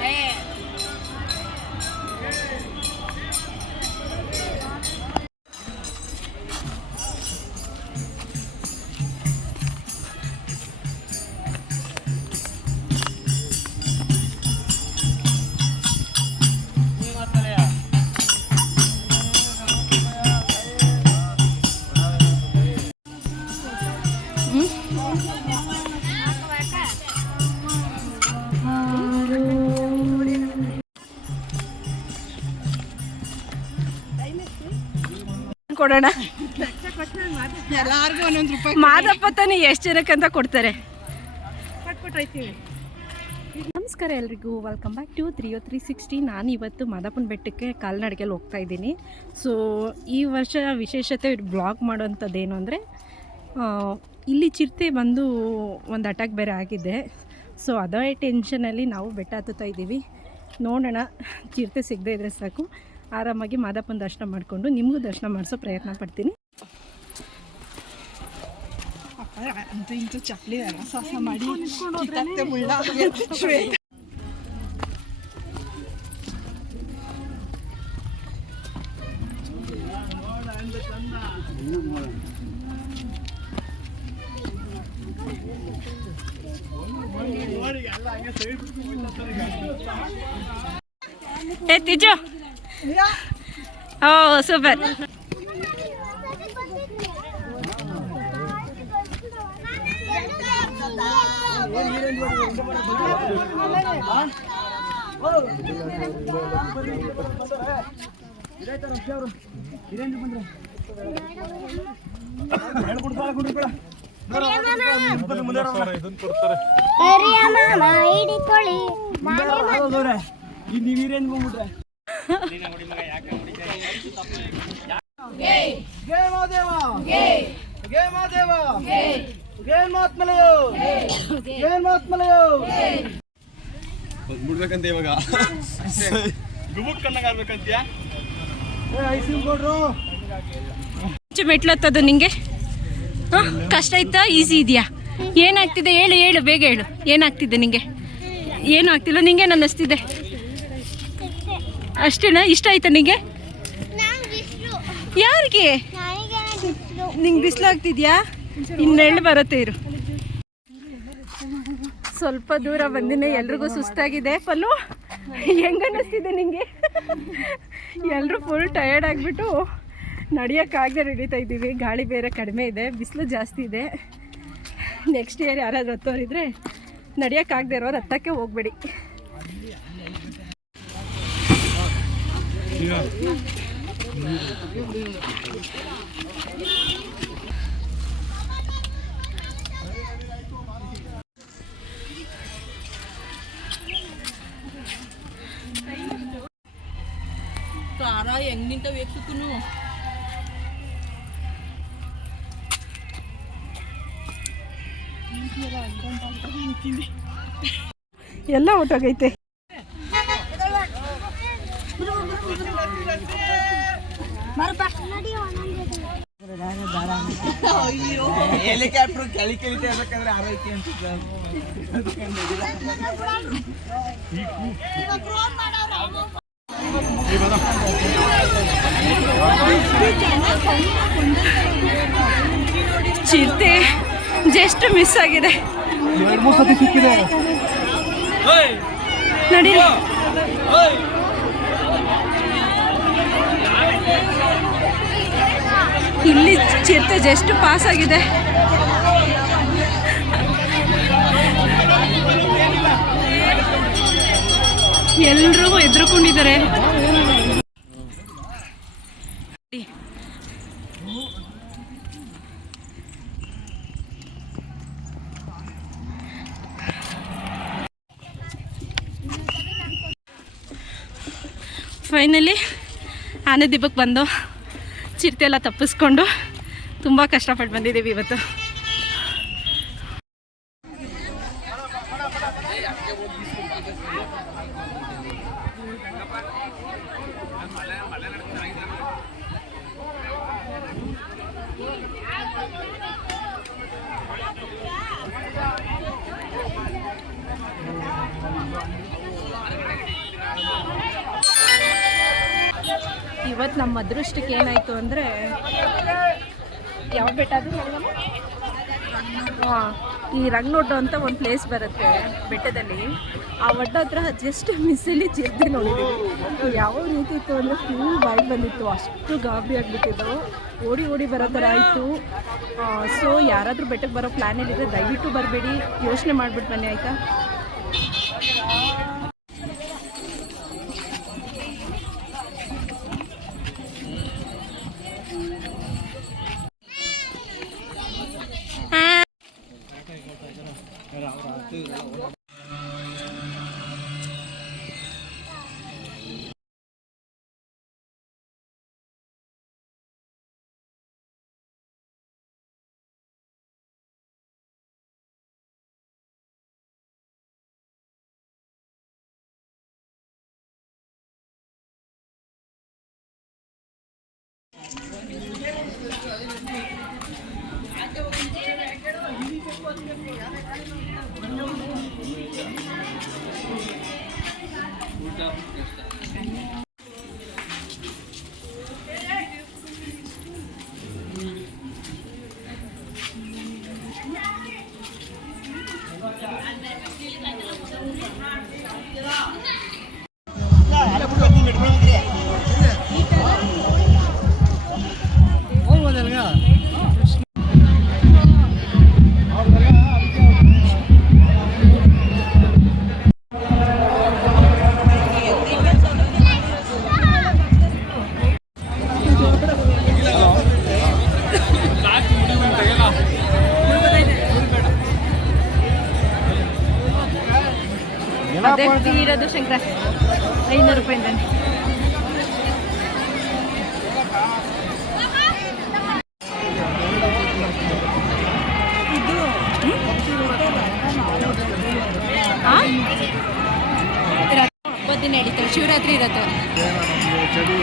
哎。ಕೊಡೋಣ. ಎಲ್ಲಾರ್ಗೂ ಒಂದೊಂದು ರೂಪಾಯಿ ಮಾದಪ್ಪ ತಾನೇ ಎಷ್ಟು ಜನಕ್ಕಂತ ಕೊಡ್ತಾರೆ. ಕೊಟ್ಬಿಟ್ರೈತೀವಿ. ನಮಸ್ಕಾರ ಎಲ್ರಿಗೂ. Welcome back to three three sixty ನಾನು ಇವತ್ತು ಮಾದಪ್ಪನ ಬೆಟ್ಟಕ್ಕೆ ಕಾಲ್ನಡಿಗೆಯಲ್ಲಿ ಹೋಗ್ತಾ ಇದ್ದೀನಿ. ಸೊ ಈ ವರ್ಷ ವಿಶೇಷತೆ ಬ್ಲಾಗ್ ಮಾಡುವಂಥದ್ದು ಏನು ಅಂದರೆ ಇಲ್ಲಿ ಚಿರತೆ ಬಂದು ಒಂದು ಅಟ್ಯಾಕ್ ಬೇರೆ ಆಗಿದೆ. ಸೊ ಅದೇ ಟೆನ್ಷನಲ್ಲಿ ನಾವು ಬೆಟ್ಟ ಹತ್ತುತ್ತಾ ಇದ್ದೀವಿ. ನೋಡೋಣ. ಚಿರತೆ ಸಿಗದೇ ಇದ್ರೆ ಸಾಕು. ಆರಾಮಾಗಿ ಮಾದಪ್ಪನ ದರ್ಶನ ಮಾಡಿಕೊಂಡು ನಿಮಗೂ ದರ್ಶನ ಮಾಡಿಸೋ ಪ್ರಯತ್ನ ಪಡ್ತೀನಿ. ಅಂತೂ ಇಂತೂ ಚಪ್ಪಲಿ ಸಾಸ ಮಾಡಿ ಏ ತಿಜು. ಓ ಸೂಪರ್ ಹರಿಯ ಮಾಮ ಹಿಡಿಕೊಳ್ಳಿ ನಾನೇ ಜಯ ಬಿಡ್ಬೇಕಂತ ಇವಾಗ. ಗುಬುಕ್ ಕಣ್ಣಾಗ ಆಗ್ಬೇಕಂತ್ಯಾ ಐಸಿಯು ಕೊಡ್ರು ಹೆಚ್ಚು ಮೆಟ್ಲತ್ತದು ನಿಂಗೆ? ಹಾಂ? ಕಷ್ಟ ಆಯ್ತಾ ಈಸಿ ಇದೆಯಾ? ಏನಾಗ್ತಿದೆ? ಹೇಳು ಹೇಳು ಬೇಗ ಹೇಳು. ಏನಾಗ್ತಿದೆ ನಿಂಗೆ? ಏನು ಆಗ್ತಿಲ್ಲ? ನಿಂಗೆ ಅನ್ನಿಸ್ತಿದೆ? ಅಷ್ಟೇನಾ? ಇಷ್ಟ ಆಯ್ತಾ ನಿಂಗೆ? ಯಾರಿಗೆ? ನಿಂಗೆ ಬಿಸಿಲು ನಿಂಗೆ ಬಿಸಿಲಾಗ್ತಿದ್ಯಾ ಇನ್ನೆಳ್ಳು ಬರುತ್ತೆ ಇರು. ಸ್ವಲ್ಪ ದೂರ ಬಂದಿನಿ ಎಲ್ರಿಗೂ ಸುಸ್ತಾಗಿದೆ. ಪಲ್ಲು ಹೆಂಗ ಅನ್ನಿಸ್ತಿದೆ ನಿಂಗೆ? ಎಲ್ಲರೂ ಫುಲ್ ಟಯರ್ಡ್ ಆಗಿಬಿಟ್ಟು ನಡೆಯೋಕ್ಕಾಗದೆ ನಡೀತಾ ಇದ್ದೀವಿ. ಗಾಳಿ ಬೇರೆ ಕಡಿಮೆ ಇದೆ ಬಿಸಿಲು ಜಾಸ್ತಿ ಇದೆ. ನೆಕ್ಸ್ಟ್ ಇಯರ್ ಯಾರಾದರೂ ಹತ್ತೋರಿದ್ರೆ ನಡೆಯೋಕ್ಕಾಗದೆ ಇರೋರು ಹತ್ತಕ್ಕೆ ಹೋಗ್ಬೇಡಿ. ಖಾರ ಹೆಂಗ್ ನಿಂತ ವೇಕ್ಸುತ್ತೂ ಎಲ್ಲ ಹೊಟ್ಟೋಗೈತೆ ಹೆಲಿಕಾಪ್ಟರ್ ಕೆಳಿ ಕೆಳಿತಾ ಇರ್ಬೇಕಂದ್ರೆ ಆರೈಕೆ ಅನ್ಸುತ್ತೆ ಚಿರತೆ ಜಸ್ಟ್ ಮಿಸ್ ಆಗಿದೆ. ಎರಡು ಇಲ್ಲಿ ಚಿರತೆ ಜಸ್ಟ್ ಪಾಸ್ ಆಗಿದೆ. ಎಲ್ಲರೂ ಎದುರುಕೊಂಡಿದ್ದಾರೆ ಫೈನಲಿ ಆನೆ ದೀಪಕ್ಕೆ ಬಂದು ಚಿರತೆ ಎಲ್ಲ ತಪ್ಪಿಸ್ಕೊಂಡು ತುಂಬ ಕಷ್ಟಪಟ್ಟು ಬಂದಿದ್ದೀವಿ ಇವತ್ತು. ಇವತ್ತು ನಮ್ಮ ಅದೃಷ್ಟಕ್ಕೆ ಏನಾಯಿತು ಅಂದರೆ ಯಾವ ಬೆಟ್ಟ ಅದು? ಹಾಂ, ಈ ರಂಗನೊಡ್ಡು ಅಂತ ಒಂದು ಪ್ಲೇಸ್ ಬರುತ್ತೆ ಬೆಟ್ಟದಲ್ಲಿ. ಆ ಒಡ್ಡ ಹತ್ರ ಜಸ್ಟ್ ಮಿಸ್ಸಲ್ಲಿ ಚಿರ್ದಿ ನೋಡಿದ್ವಿ. ಯಾವ ರೀತಿ ಇತ್ತು ಅಂದರೆ ಫುಲ್ ಬಾಯಿ ಬಂದಿತ್ತು. ಅಷ್ಟು ಗಾಬರಿ ಆಗಿಬಿಟ್ಟಿದ್ದು ಓಡಿ ಓಡಿ ಬರೋ ಥರ ಆಯಿತು. ಸೊ ಯಾರಾದರೂ ಬೆಟ್ಟಕ್ಕೆ ಬರೋ ಪ್ಲ್ಯಾನಲ್ಲಿದ್ದರೆ ದಯವಿಟ್ಟು ಬರಬೇಡಿ. ಯೋಚನೆ ಮಾಡಿಬಿಟ್ಟು ಬನ್ನಿ, ಆಯಿತಾ? Gracias. ಶಂಕರ ಐನೂರು ರೂಪಾಯಿಂದಾನೆ ಆ? ರಥ ಹಬ್ಬದ ದಿನ ನಡೀತಾರೆ ಶಿವರಾತ್ರಿ ಇರತ್ತೆ ಚಳಿ